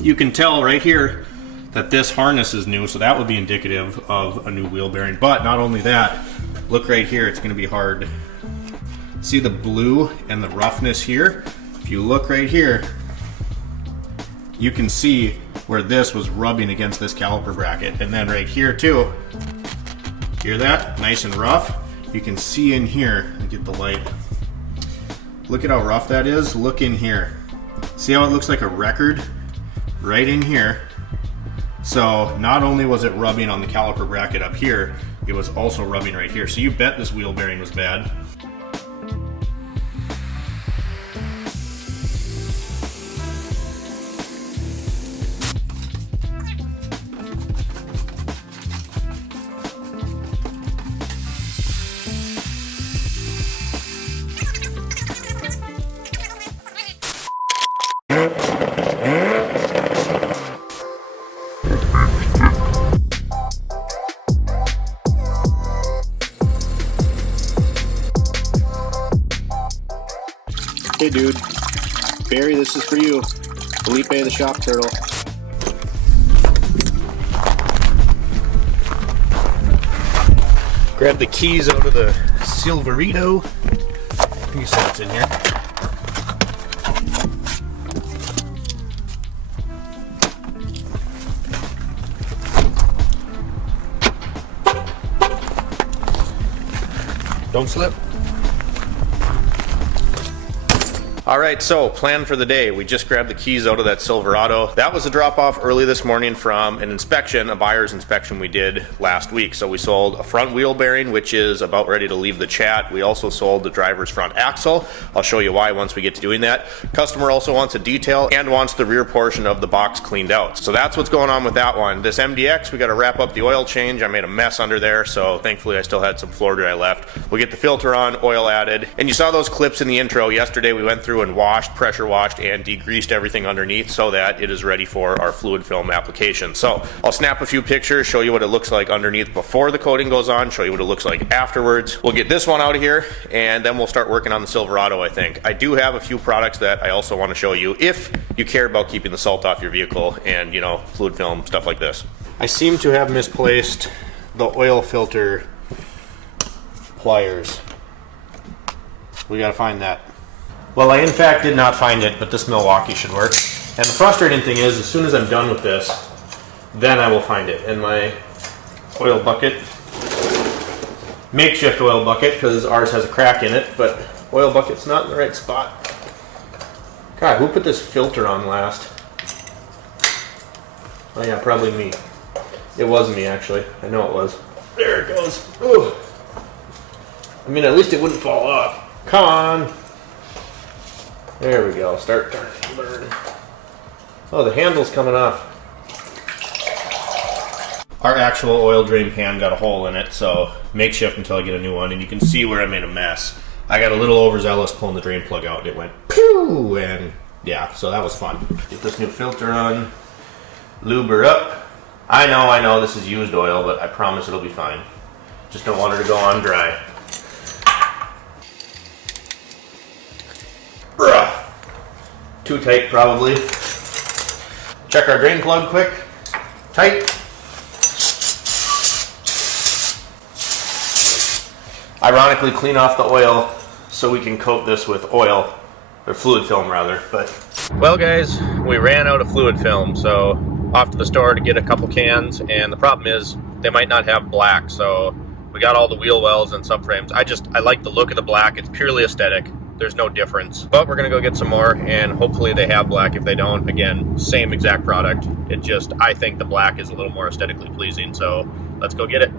You can tell right here that this harness is new, so that would be indicative of a new wheel bearing. But not only that, look right here, it's going to be hard. See the blue and the roughness here? If you look right here, you can see where this was rubbing against this caliper bracket. And then right here too, hear that? Nice and rough. You can see in here, let me get the light. Look at how rough that is. Look in here. See how it looks like a record? Right in here. So not only was it rubbing on the caliper bracket up here, it was also rubbing right here. So you bet this wheel bearing was bad. Hey dude, Barry, this is for you. Felipe the Shop Turtle. Grab the keys out of the Silverado. You said it's in here. Don't slip. All right, so plan for the day. We just grabbed the keys out of that Silverado. That was a drop off early this morning from an inspection, a buyer's inspection we did last week. So we sold a front wheel bearing, which is about ready to leave the chat. We also sold the driver's front axle. I'll show you why once we get to doing that. Customer also wants a detail and wants the rear portion of the box cleaned out. So that's what's going on with that one. This MDX, we got to wrap up the oil change. I made a mess under there, so thankfully I still had some floor dry left. We'll get the filter on, oil added. And you saw those clips in the intro. Yesterday we went through and washed, pressure washed, and degreased everything underneath so that it is ready for our fluid film application. So I'll snap a few pictures, show you what it looks like underneath before the coating goes on, show you what it looks like afterwards. We'll get this one out of here, and then we'll start working on the Silverado, I think. I do have a few products that I also want to show you if you care about keeping the salt off your vehicle and, you know, fluid film, stuff like this. I seem to have misplaced the oil filter pliers. We gotta find that. Well, I in fact did not find it, but this Milwaukee should work. And the frustrating thing is, as soon as I'm done with this, then I will find it in my oil bucket. Makeshift oil bucket, because ours has a crack in it, but oil bucket's not in the right spot. God, who put this filter on last? Oh yeah, probably me. It was me, actually. I know it was. There it goes. Ooh. I mean, at least it wouldn't fall off. Come on. There we go. Start turning. Burn. Oh, the handle's coming off. Our actual oil drain pan got a hole in it, so makeshift until I get a new one. And you can see where I made a mess. I got a little overzealous pulling the drain plug out. It went pew, and yeah, so that was fun. Get this new filter on. Lube her up. I know, this is used oil, but I promise it'll be fine. Just don't want her to go on dry. Too tight, probably. Check our drain plug quick. Tight. Ironically, clean off the oil so we can coat this with oil, or fluid film rather. But well, guys, we ran out of fluid film, so off to the store to get a couple cans. And the problem is they might not have black, so we got all the wheel wells and subframes. I like the look of the black. It's purely aesthetic. There's no difference, but we're gonna go get some more, and hopefully they have black. If they don't, again, same exact product. It just, I think the black is a little more aesthetically pleasing, so let's go get it.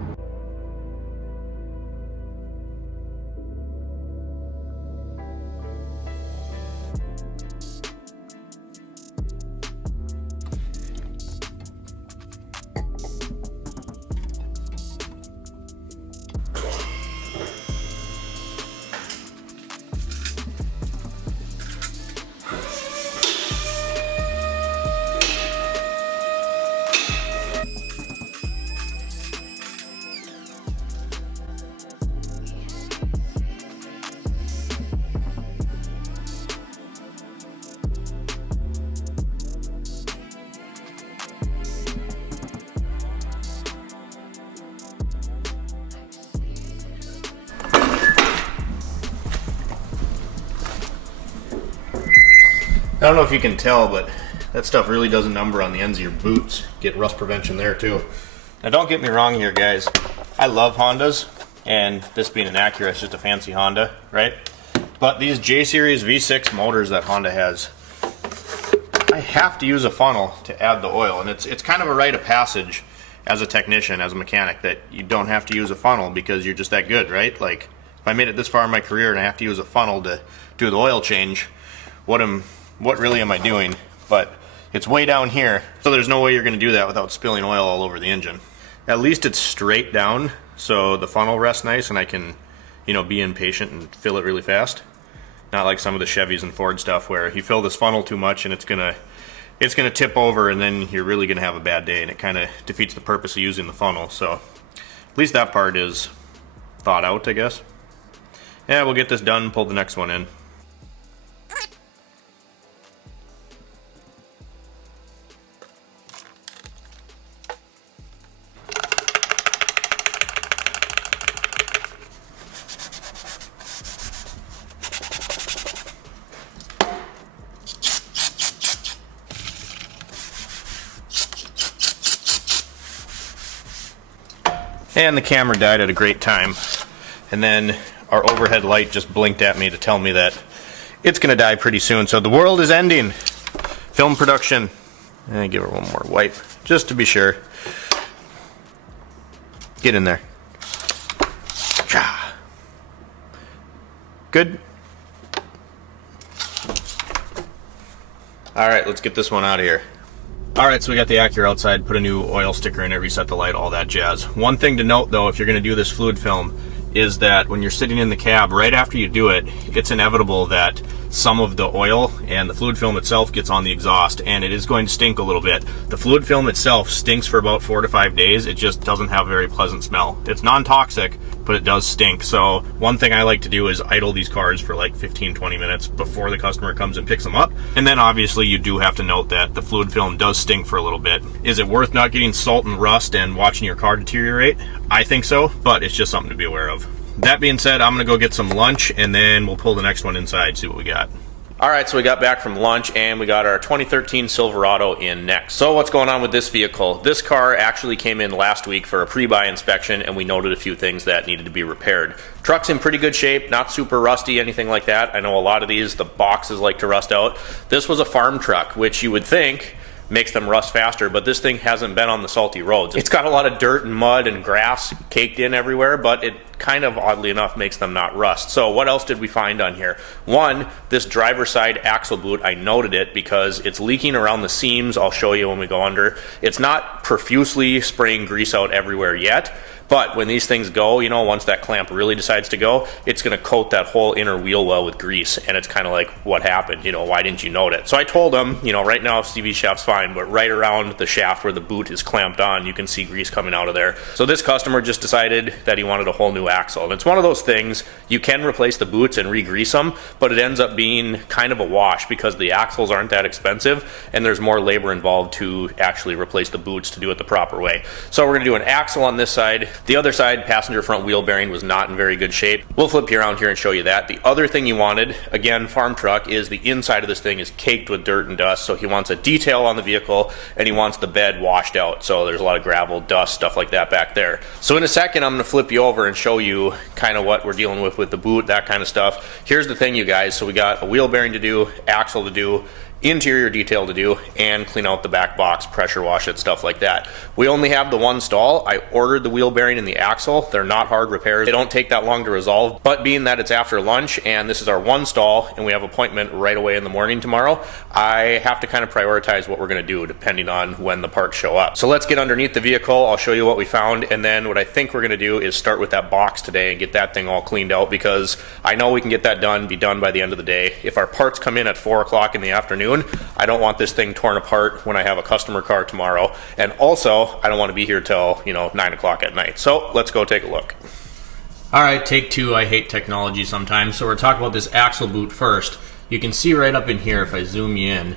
I don't know if you can tell, but that stuff really does a number on the ends of your boots. Get rust prevention there too. Now don't get me wrong here, guys. I love Hondas, and this being an Acura, it's just a fancy Honda, right? But these J-Series V6 motors that Honda has, I have to use a funnel to add the oil, and it's kind of a rite of passage as a technician, as a mechanic, that you don't have to use a funnel because you're just that good, right? Like, if I made it this far in my career and I have to use a funnel to do the oil change, what really am I doing? But it's way down here, so there's no way you're going to do that without spilling oil all over the engine. At least it's straight down, so the funnel rests nice and I can, you know, be impatient and fill it really fast. Not like some of the Chevys and Ford stuff where you fill this funnel too much and it's gonna tip over, and then you're really gonna have a bad day, and it kind of defeats the purpose of using the funnel. So at least that part is thought out, I guess. Yeah, we'll get this done, pull the next one in. And the camera died at a great time. And then our overhead light just blinked at me to tell me that it's gonna die pretty soon. So the world is ending. Film production. And give her one more wipe, just to be sure. Get in there. Good. Alright, let's get this one out of here. Alright, so we got the Acura outside, put a new oil sticker in it, reset the light, all that jazz. One thing to note though, if you're going to do this fluid film, is that when you're sitting in the cab, right after you do it, it's inevitable that some of the oil and the fluid film itself gets on the exhaust, and it is going to stink a little bit. The fluid film itself stinks for about 4 to 5 days. It just doesn't have a very pleasant smell. It's non-toxic, but it does stink. So one thing I like to do is idle these cars for like 15-20 minutes before the customer comes and picks them up. And then obviously you do have to note that the fluid film does stink for a little bit. Is it worth not getting salt and rust and watching your car deteriorate? I think so, but it's just something to be aware of. That being said, I'm gonna go get some lunch and then we'll pull the next one inside, see what we got. All right, so we got back from lunch and we got our 2013 Silverado in next. So what's going on with this vehicle? This car actually came in last week for a pre-buy inspection, and we noted a few things that needed to be repaired. Truck's in pretty good shape, not super rusty, anything like that. I know a lot of these, the boxes like to rust out. This was a farm truck, which you would think makes them rust faster, but this thing hasn't been on the salty roads. It's got a lot of dirt and mud and grass caked in everywhere, but it kind of, oddly enough, makes them not rust. So what else did we find on here? One, this driver's side axle boot, I noted it because it's leaking around the seams. I'll show you when we go under. It's not profusely spraying grease out everywhere yet, but when these things go, you know, once that clamp really decides to go, it's going to coat that whole inner wheel well with grease, and it's kind of like, what happened? You know, why didn't you note it? So I told him, you know, right now CV shaft's fine, but right around the shaft where the boot is clamped on, you can see grease coming out of there. So this customer just decided that he wanted a whole new axle. And it's one of those things, you can replace the boots and re-grease them, but it ends up being kind of a wash because the axles aren't that expensive, and there's more labor involved to actually replace the boots to do it the proper way. So we're going to do an axle on this side. The other side, passenger front wheel bearing, was not in very good shape. We'll flip you around here and show you that. The other thing you wanted, again, farm truck, is the inside of this thing is caked with dirt and dust, so he wants a detail on the vehicle, and he wants the bed washed out. So there's a lot of gravel, dust, stuff like that back there. So in a second, I'm going to flip you over and show you kind of what we're dealing with the boot, that kind of stuff. Here's the thing, you guys. So we got a wheel bearing to do, axle to do, interior detail to do, and clean out the back box, pressure wash it, stuff like that. We only have the one stall. I ordered the wheel bearing and the axle. They're not hard repairs. They don't take that long to resolve, but being that it's after lunch and this is our one stall and we have an appointment right away in the morning tomorrow, I have to kind of prioritize what we're going to do depending on when the parts show up. So let's get underneath the vehicle. I'll show you what we found, and then what I think we're going to do is start with that box today and get that thing all cleaned out, because I know we can get that done, be done by the end of the day. If our parts come in at 4 o'clock in the afternoon, I don't want this thing torn apart when I have a customer car tomorrow. And also, I don't want to be here till, 9 o'clock at night. So let's go take a look. All right, take two. I hate technology sometimes. So we're talking about this axle boot first. You can see right up in here, if I zoom you in,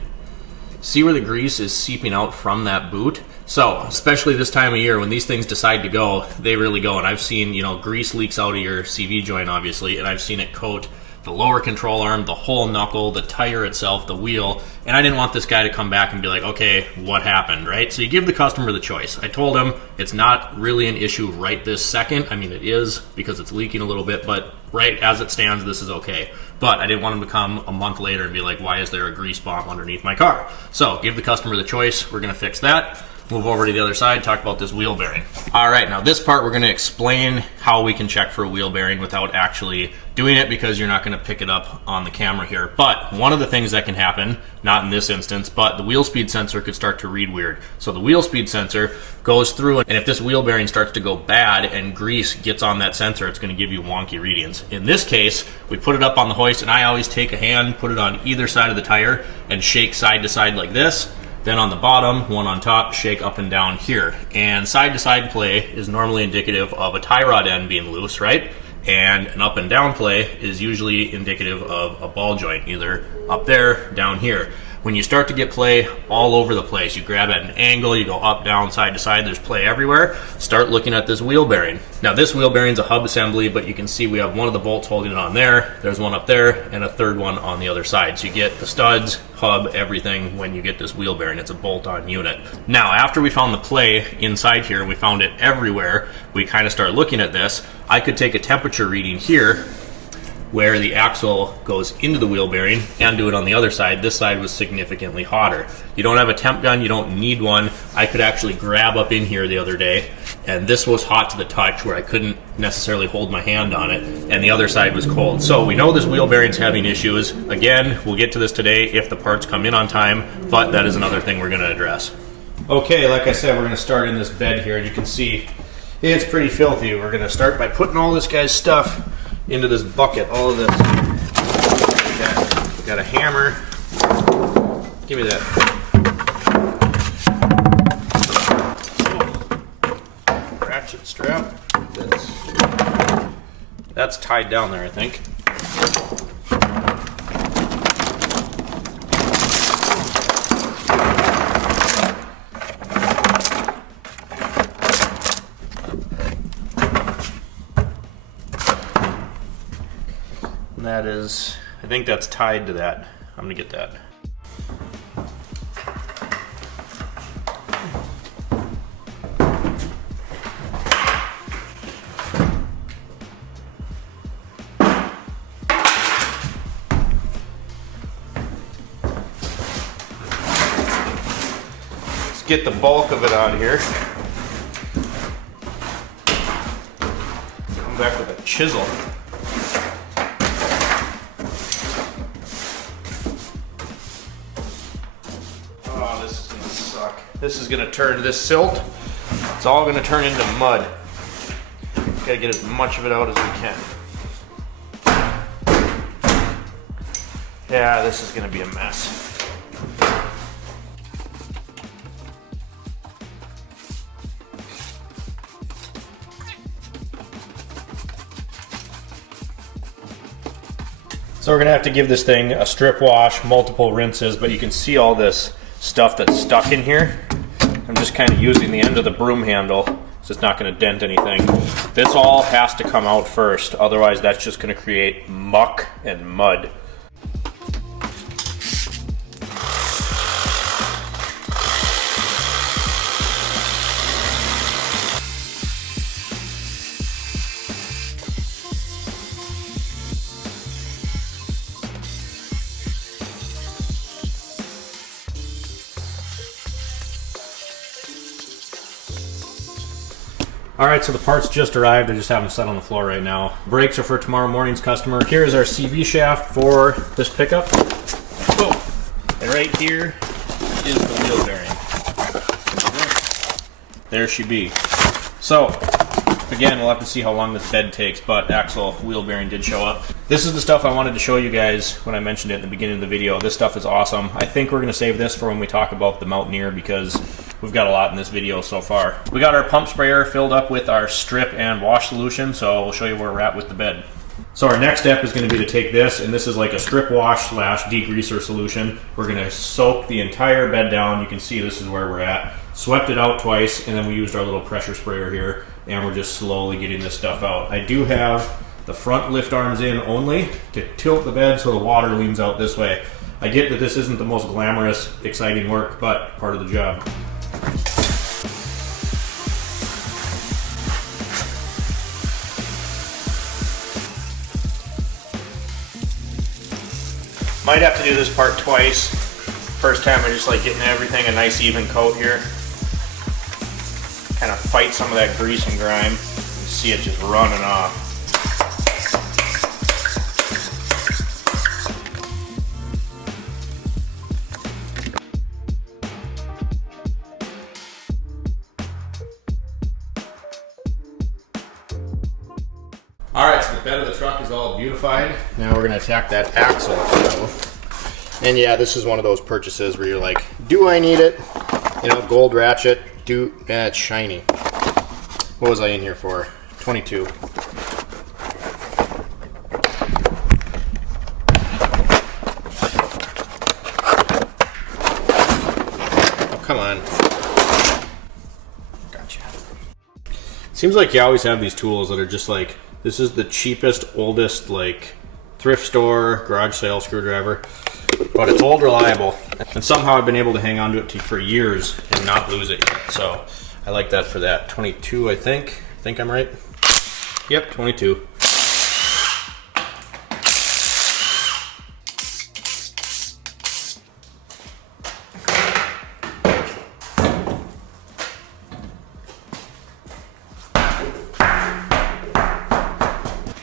see where the grease is seeping out from that boot? So, especially this time of year when these things decide to go, they really go. And I've seen, grease leaks out of your CV joint, obviously, and I've seen it coat the lower control arm, the whole knuckle, the tire itself, the wheel, and I didn't want this guy to come back and be like, okay, what happened, right? So you give the customer the choice. I told him it's not really an issue right this second. I mean, it is because it's leaking a little bit, but right as it stands, this is okay. But I didn't want him to come a month later and be like, why is there a grease bomb underneath my car? So give the customer the choice. We're gonna fix that. Move over to the other side, talk about this wheel bearing. All right, now this part we're gonna explain how we can check for a wheel bearing without actually doing it, because you're not gonna pick it up on the camera here. But one of the things that can happen, not in this instance, but the wheel speed sensor could start to read weird. So the wheel speed sensor goes through, and if this wheel bearing starts to go bad and grease gets on that sensor, it's gonna give you wonky readings. In this case, we put it up on the hoist, and I always take a hand, put it on either side of the tire, and shake side to side like this. Then on the bottom, one on top, shake up and down here. And side to side play is normally indicative of a tie rod end being loose, right? And an up and down play is usually indicative of a ball joint, either up there, down here. When you start to get play all over the place, you grab at an angle, you go up, down, side to side, there's play everywhere, start looking at this wheel bearing. Now this wheel bearing's a hub assembly, but you can see we have one of the bolts holding it on there, there's one up there, and a third one on the other side. So you get the studs, hub, everything when you get this wheel bearing. It's a bolt-on unit. Now after we found the play inside here, we found it everywhere, we kind of start looking at this. I could take a temperature reading here, where the axle goes into the wheel bearing, and do it on the other side. This side was significantly hotter. You don't have a temp gun, you don't need one. I could actually grab up in here the other day, and this was hot to the touch where I couldn't necessarily hold my hand on it, and the other side was cold. So we know this wheel bearing's having issues. Again, we'll get to this today if the parts come in on time, but that is another thing we're gonna address. Okay, like I said, we're gonna start in this bed here, and you can see it's pretty filthy. We're gonna start by putting all this guy's stuff into this bucket, all of this. We got a hammer. Give me that. Oh. Ratchet strap. That's tied down there, I think. That is, I think that's tied to that. I'm gonna get that. Let's get the bulk of it out here. Come back with a chisel. This is gonna turn, this silt, it's all gonna turn into mud. Gotta get as much of it out as we can. Yeah, this is gonna be a mess. So we're gonna have to give this thing a strip wash, multiple rinses, but you can see all this stuff that's stuck in here. I'm just kind of using the end of the broom handle, so it's not going to dent anything. This all has to come out first, otherwise that's just going to create muck and mud. Alright, so the parts just arrived. I just have them set on the floor right now. Brakes are for tomorrow morning's customer. Here's our CV shaft for this pickup. Oh. And right here is the wheel bearing. There she be. So, again, we'll have to see how long this bed takes, but axle wheel bearing did show up. This is the stuff I wanted to show you guys when I mentioned it in the beginning of the video. This stuff is awesome. I think we're going to save this for when we talk about the Mountaineer, because we've got a lot in this video so far. We got our pump sprayer filled up with our strip and wash solution, so we'll show you where we're at with the bed. So our next step is going to be to take this, and this is like a strip wash slash degreaser solution. We're going to soak the entire bed down. You can see this is where we're at. Swept it out twice, and then we used our little pressure sprayer here, and we're just slowly getting this stuff out. I do have the front lift arms in only to tilt the bed so the water leans out this way. I get that this isn't the most glamorous, exciting work, but part of the job. Might have to do this part twice. First time I just like getting everything a nice even coat here. Kind of fight some of that grease and grime. You see it just running off. Alright, so the bed of the truck is all beautified. Now we're going to attack that axle. And yeah, this is one of those purchases where you're like, do I need it? You know, gold ratchet, it's shiny. What was I in here for? 22. Oh, come on. Gotcha. Seems like you always have these tools that are just like, this is the cheapest, oldest, like, thrift store, garage sale screwdriver, but it's old, reliable, and somehow I've been able to hang on to it for years and not lose it yet, so I like that for that. 22, I think. I think I'm right. Yep, 22.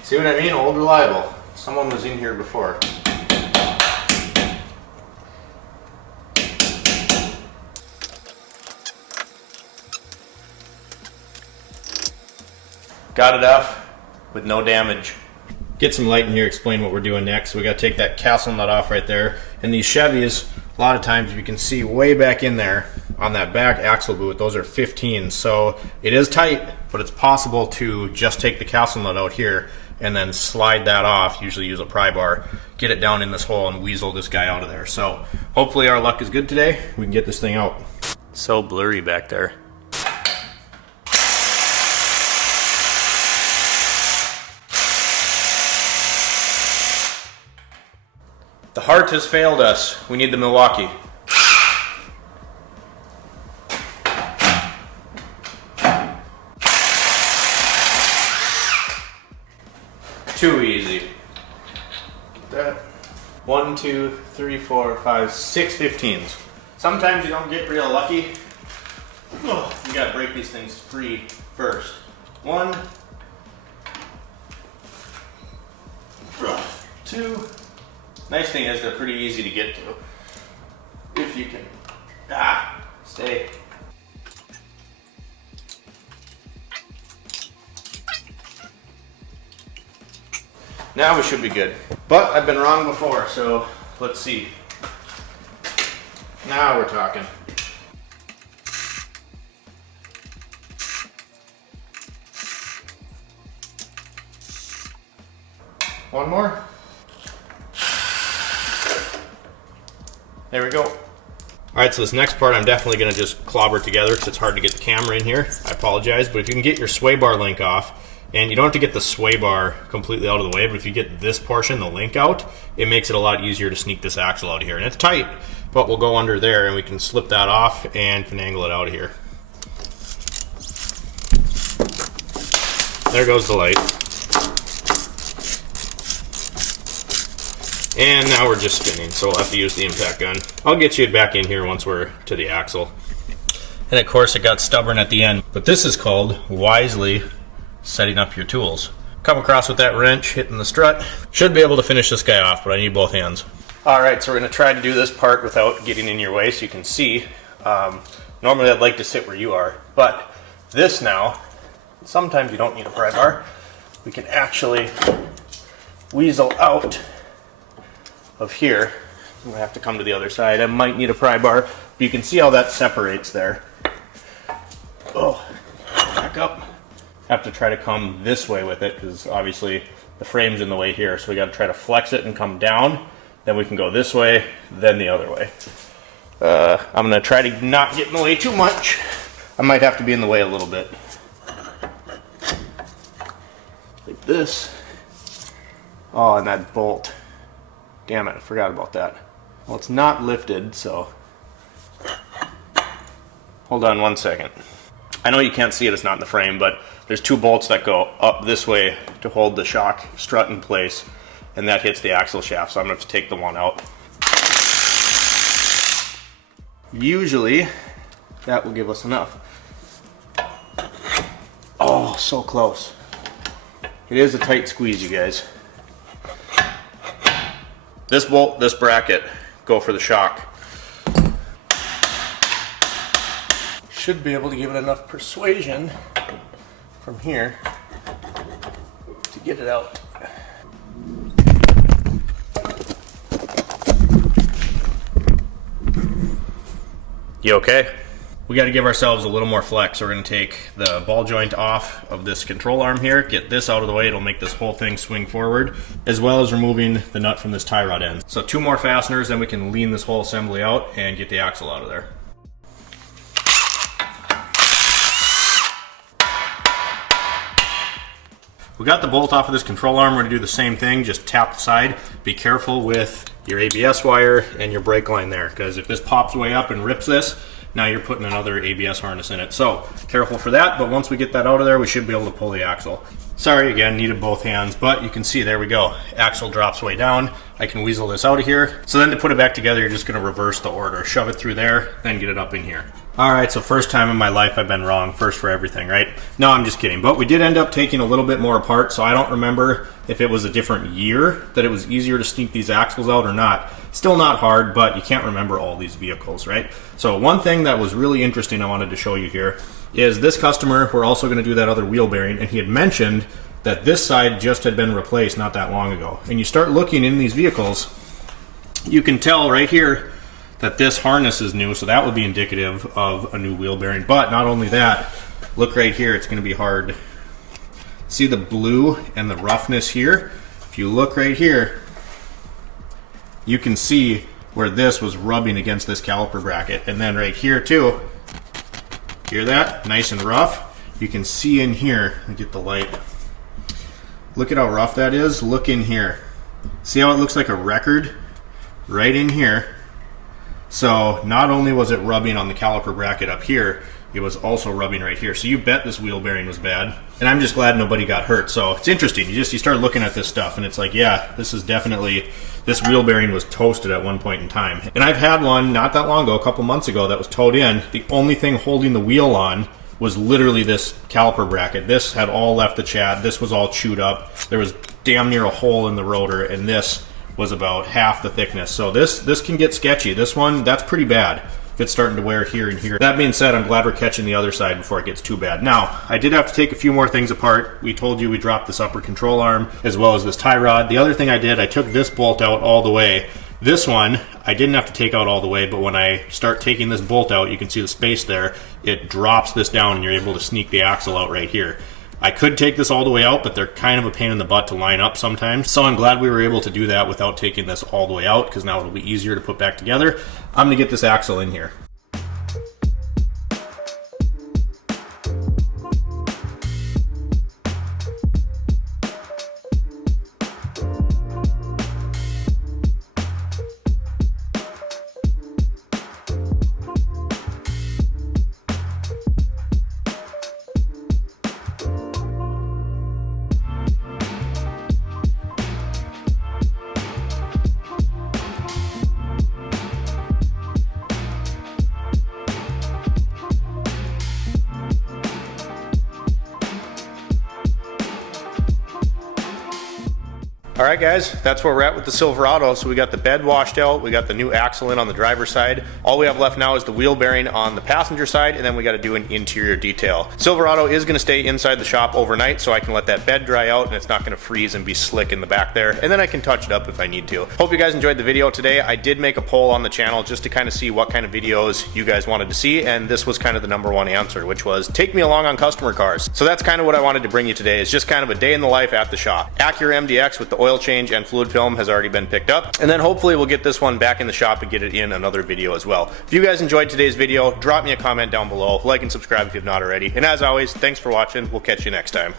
See what I mean? Old, reliable. Someone was in here before. Got it off with no damage. Get some light in here, explain what we're doing next. We got to take that castle nut off right there. And these Chevys, a lot of times you can see way back in there on that back axle boot, those are 15. So it is tight, but it's possible to just take the castle nut out here and then slide that off, usually use a pry bar, get it down in this hole and weasel this guy out of there. So hopefully our luck is good today. We can get this thing out. So blurry back there. The heart has failed us. We need the Milwaukee. Too easy. Get that. 1, 2, 3, 4, 5, 6 15s. Sometimes you don't get real lucky. Oh, you gotta break these things free first. 1, 2. Nice thing is they're pretty easy to get to. If you can. Stay. Now we should be good. But I've been wrong before, so let's see. Now we're talking. One more. There we go. All right, so this next part I'm definitely gonna just clobber together because it's hard to get the camera in here. I apologize, but if you can get your sway bar link off, and you don't have to get the sway bar completely out of the way, but if you get this portion, the link out, it makes it a lot easier to sneak this axle out of here. And it's tight, but we'll go under there and we can slip that off and finagle it out of here. There goes the light. And now we're just spinning, so we'll have to use the impact gun. I'll get you back in here once we're to the axle. And of course it got stubborn at the end, but this is called wisely setting up your tools. Come across with that wrench, hitting the strut. Should be able to finish this guy off, but I need both hands. All right, so we're gonna try to do this part without getting in your way so you can see. Normally I'd like to sit where you are, but this now, sometimes you don't need a pry bar. We can actually weasel out of here. I'm gonna have to come to the other side. I might need a pry bar, but you can see how that separates there. Oh, back up. Have to try to come this way with it because obviously the frame's in the way here, so we got to try to flex it and come down. Then we can go this way, then the other way. I'm gonna try to not get in the way too much. I might have to be in the way a little bit, like this. Oh, and that bolt. Damn it, I forgot about that. Well, it's not lifted, so hold on one second. I know you can't see it, it's not in the frame, but there's two bolts that go up this way to hold the shock strut in place, and that hits the axle shaft, so I'm gonna have to take the one out. Usually, that will give us enough. Oh, so close. It is a tight squeeze, you guys. This bolt, this bracket, go for the shock. Should be able to give it enough persuasion from here to get it out. You okay? We got to give ourselves a little more flex. So we're going to take the ball joint off of this control arm here, get this out of the way. It'll make this whole thing swing forward, as well as removing the nut from this tie rod end. So 2 more fasteners, then we can lean this whole assembly out and get the axle out of there. We got the bolt off of this control arm. We're going to do the same thing, just tap the side. Be careful with your ABS wire and your brake line there, because if this pops way up and rips this, now you're putting another ABS harness in it. So careful for that, but once we get that out of there, we should be able to pull the axle. Sorry again, needed both hands, but you can see, there we go. Axle drops way down. I can weasel this out of here. So then to put it back together, you're just gonna reverse the order. Shove it through there, then get it up in here. All right, so first time in my life I've been wrong. First for everything, right? No, I'm just kidding. But we did end up taking a little bit more apart, so I don't remember if it was a different year that it was easier to sneak these axles out or not. Still not hard, but you can't remember all these vehicles, right? So one thing that was really interesting I wanted to show you here is this customer, we're also gonna do that other wheel bearing, and he had mentioned that this side just had been replaced not that long ago. And you start looking in these vehicles, you can tell right here that this harness is new, so that would be indicative of a new wheel bearing. But not only that, look right here, it's gonna be hard. See the blue and the roughness here? If you look right here, you can see where this was rubbing against this caliper bracket. And then right here too, hear that? Nice and rough. You can see in here, let me get the light. Look at how rough that is. Look in here. See how it looks like a record? Right in here. So not only was it rubbing on the caliper bracket up here, it was also rubbing right here. So you bet this wheel bearing was bad. And I'm just glad nobody got hurt. So it's interesting. You start looking at this stuff and it's like, yeah, this is definitely, this wheel bearing was toasted at one point in time. And I've had one not that long ago, a couple months ago, that was towed in. The only thing holding the wheel on was literally this caliper bracket. This had all left the chat. This was all chewed up. There was damn near a hole in the rotor, and this was about half the thickness. So this can get sketchy. This one, that's pretty bad if it's starting to wear here and here. That being said, I'm glad we're catching the other side before it gets too bad. Now, I did have to take a few more things apart. We told you we dropped this upper control arm as well as this tie rod. The other thing I did, I took this bolt out all the way. This one, I didn't have to take out all the way, but when I start taking this bolt out, you can see the space there. It drops this down and you're able to sneak the axle out right here. I could take this all the way out, but they're kind of a pain in the butt to line up sometimes. So I'm glad we were able to do that without taking this all the way out, because now it'll be easier to put back together. I'm gonna get this axle in here. All right, guys, that's where we're at with the Silverado. So we got the bed washed out, we got the new axle in on the driver's side. All we have left now is the wheel bearing on the passenger side, and then we got to do an interior detail. Silverado is going to stay inside the shop overnight, so I can let that bed dry out and it's not going to freeze and be slick in the back there, and then I can touch it up if I need to. Hope you guys enjoyed the video today. I did make a poll on the channel just to kind of see what kind of videos you guys wanted to see, and this was kind of the #1 answer, which was take me along on customer cars. So that's kind of what I wanted to bring you today, is just kind of a day in the life at the shop. Acura MDX with the oil change and fluid film has already been picked up, and then hopefully we'll get this one back in the shop and get it in another video as well. If you guys enjoyed today's video, drop me a comment down below, like and subscribe if you've not already, and as always, thanks for watching. We'll catch you next time.